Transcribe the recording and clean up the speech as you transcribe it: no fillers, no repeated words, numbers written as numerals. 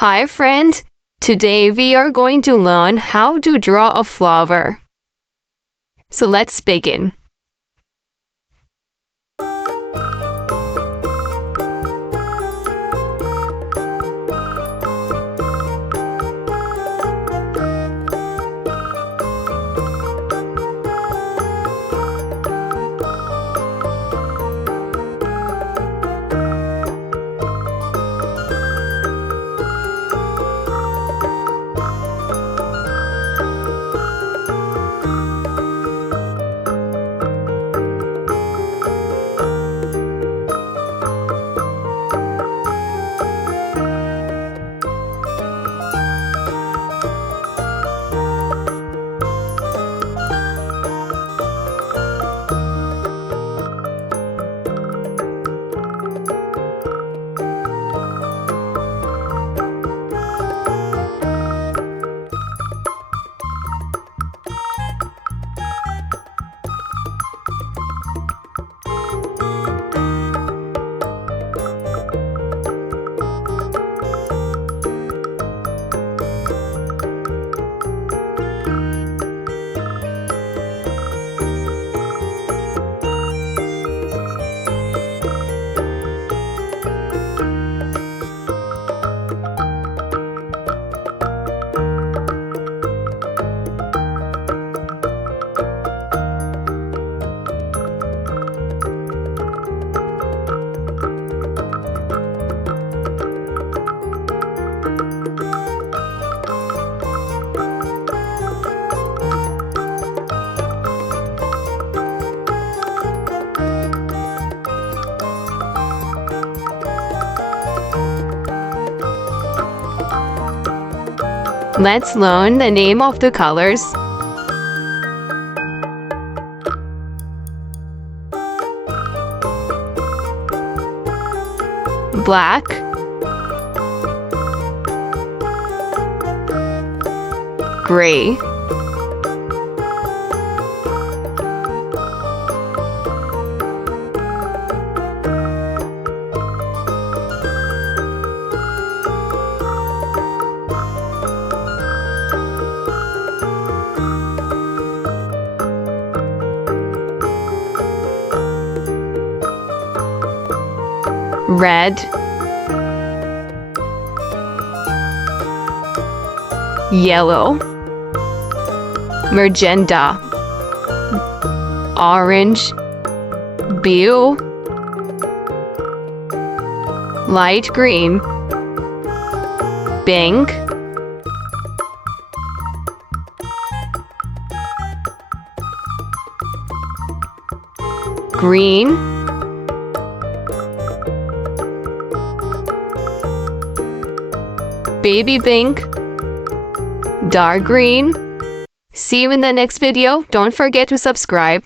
Hi friend, today we are going to learn how to draw a flower. So let's begin. Let's learn the name of the colors. Black, gray, red, yellow, magenta, orange, blue, light green, pink, green, baby pink, dark green. See you in the next video. Don't forget to subscribe.